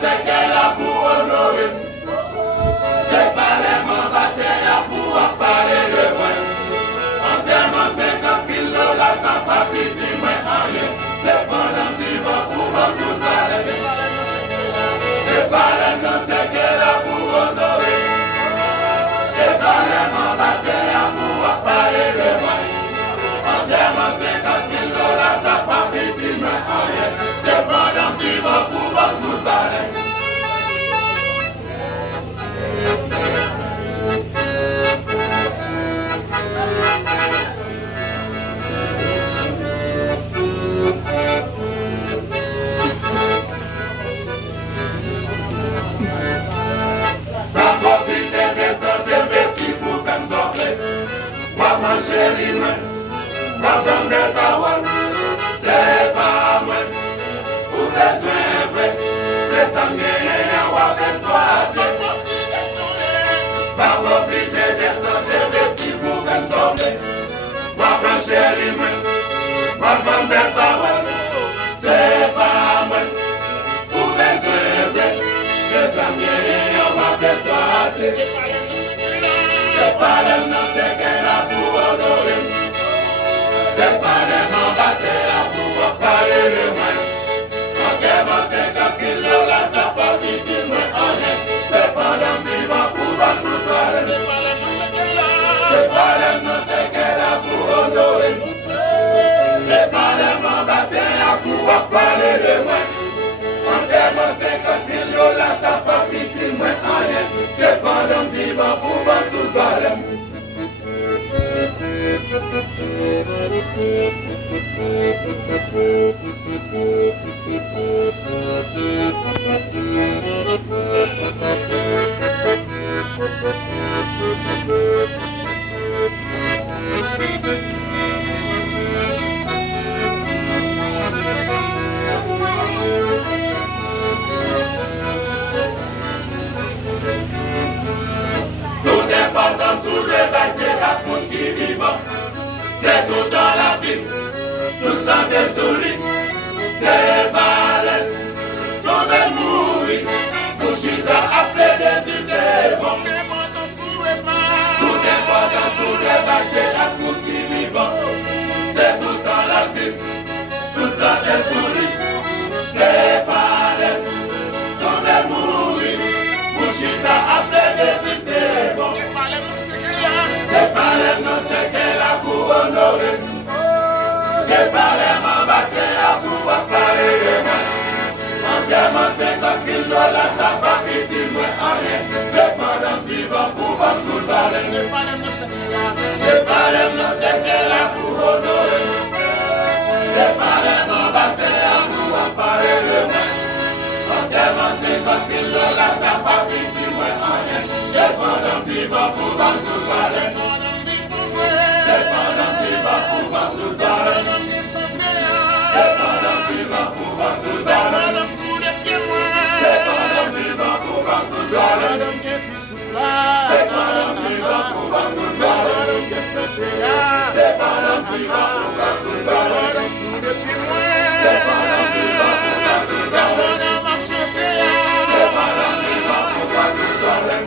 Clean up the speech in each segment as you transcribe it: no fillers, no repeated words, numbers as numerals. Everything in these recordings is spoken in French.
c'est qu'elle a pour honorer. C'est pas les mandataires pour parler de moi. Enterrement 50 000 dollars, ça pas petit, moi rien. C'est pendant vivant pour mon tout valet. C'est pas les non, c'est qu'elle a pour honorer. C'est pas les mandataires pour parler de moi. Enterrement 50 000 dollars, ça pas petit, moi rien. C'est pendant vivant pour mon tout valet. Ma chérie, ma bonne parole, c'est pas moi. Ou besoin vrai, c'est ça m'y ou besoin de. Pas profiter des santé de petits pour faire sauver. Ma chérie, ma bonne parole, c'est pas moi. Ou besoin vrai, c'est ça m'y ou besoin de. C'est pas le nom, c'est qu'elle a pour honorer. C'est pas les mandataires pour parler de moi. Enterrement 50 000 dollars, ça pas petit, moi en est. C'est pas l'homme vivant pour tout parler. C'est pas le nom, c'est qu'elle a pour honorer. C'est pas les mandataires pour parler de moi. Enterrement 50 000 dollars, ça pas petit, moi en est. C'est pas l'homme vivant pour tout parler. Tout est partant sous le bail, c'est la monde qui vivant. C'est tout dans la vie, tout ça des souris. C'est balai, tout est mourir. Tout chita après des idées bon. Tout est partant sous le bail, c'est la monde qui vivant. C'est tout dans la vie, tout ça des souris. C'est balai, tout est mourir. Tout chita après des idées bon. C'est pas les noms, c'est qu'elle a pour honorer. C'est pas les mandataires pour parler de moi. Enterrement 50 000 dollars, ça pas petit, moi en rien. C'est pas l'homme vivant pour tout parler. C'est pas les noms, c'est qu'elle a pour honorer. C'est pas les mandataires pour parler de moi. Enterrement 50 000 dollars, ça pas petit, moi en rien. C'est pas l'homme vivant pour tout parler. C'est pas l'homme vivant pour tout parler. C'est pas l'homme vivant pour tout parler. C'est pas l'homme vivant pour tout parler. C'est pas l'homme vivant pour tout parler. C'est pas l'homme vivant pour tout parler. C'est pas l'homme vivant pour tout parler. C'est pas l'homme vivant pour tout parler.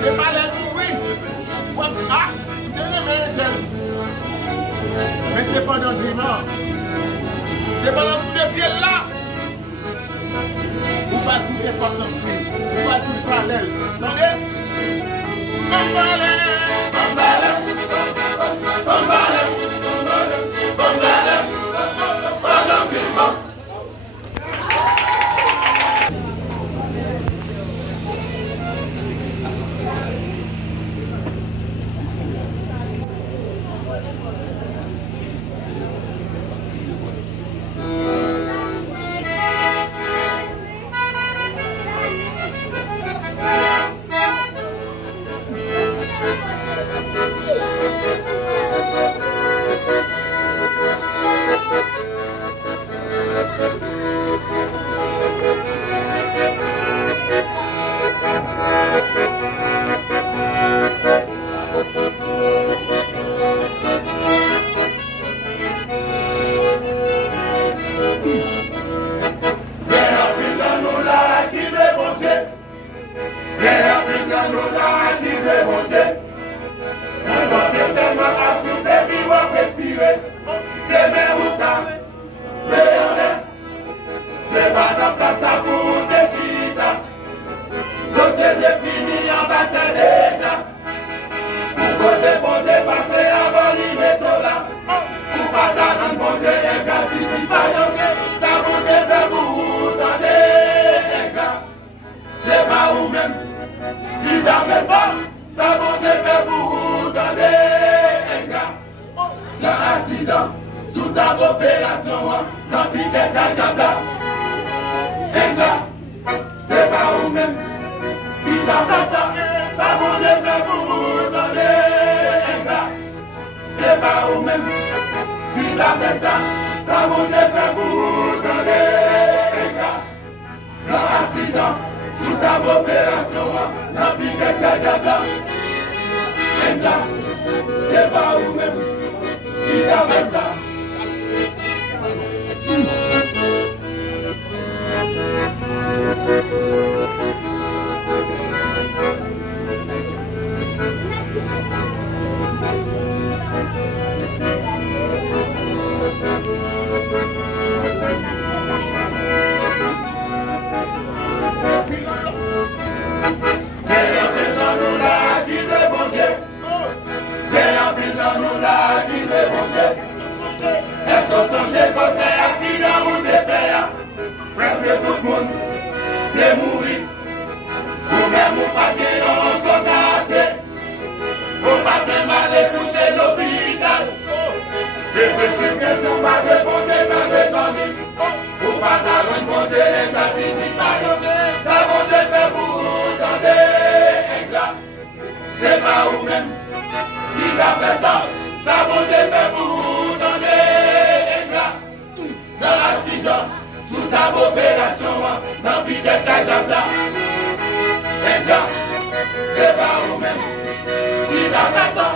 C'est pas les mourir. Ah, mais c'est pas dans le vivant. C'est pas dans le pied là. l'importance. Nous va tout parallèle. Attendez. Sous ta opération, dans piquet Kajabla. Enga, c'est pas vous-même qui t'a fait ça. Ça vous fait pour vous donner. Enga, c'est pas vous-même qui t'a fait ça. Ça vous fait pour vous donner. Enga, dans l'accident, sous ta opération, dans piquet Kajabla. Enga, c'est pas vous-même qui t'a fait ça. Est-ce qu'on songe qu'on s'est accident ou des faits? Presque tout le monde est mort. Ou même ou pas bien on s'en cassé. Ou pas bien mal touché l'hôpital. Réfléchir que sont pas de bonté dans des amis. Ou pas ta bonne bonté les gratuités ça vont te faire pour dans des éclats. C'est pas vous-même qui t'a fait ça. Ça vont te faire pour dans des éclats. Dans l'accident, sous ta opération, dans piquet Kajabla. Éclats, c'est pas vous-même qui t'a fait ça.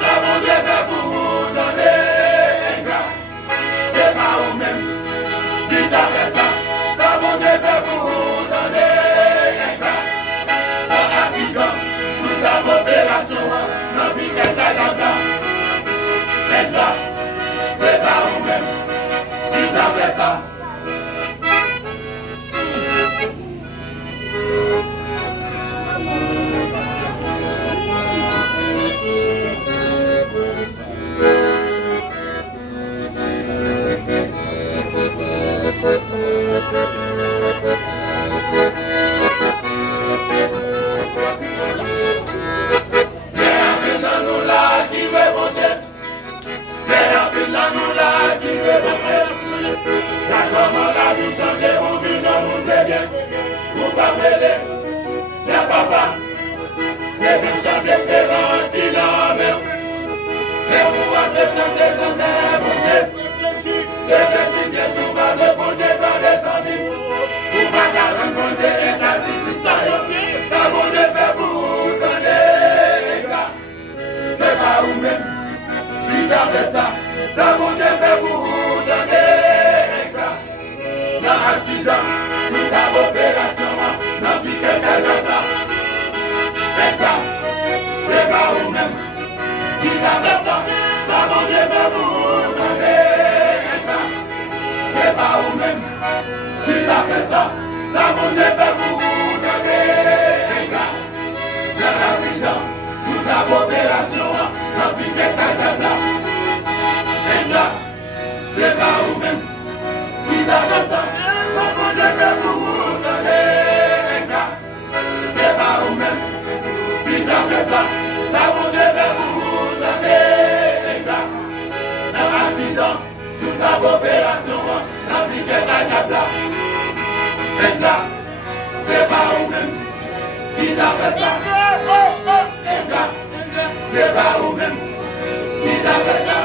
Ça vont te faire pour dans des éclats. C'est pas vous-même qui t'a fait ça. Ça vont te faire pour dans des éclats. Dans l'accident, sous ta opération, dans piquet Kajabla. Enga, c'est pas vous-même qui t'a fait ça. Comment la vie change, on vit dans nous de bien. Vous pas mêler, c'est papa. C'est une chance d'espérance qui l'emmène. Mais vous avez chanté dans des bougies. Réfléchis bien souvent de bouger dans des amis. Vous pas qu'à rencontrer et t'as dit ça. Ça vous fait pour donner. C'est pas vous-même qui t'a fait ça. Ça vous fait pour donner. Dans l'accident, sous ta opération, dans piquet Kajabla. C'est pas vous-même qui t'a fait ça. Ça va te faire pour donner. C'est pas vous-même qui t'a fait ça. Ça va te faire pour sous ta opération, l'appliquer à diable. Et là, c'est pas vous-même qui t'a fait ça. Et là, c'est pas vous-même qui t'a fait ça.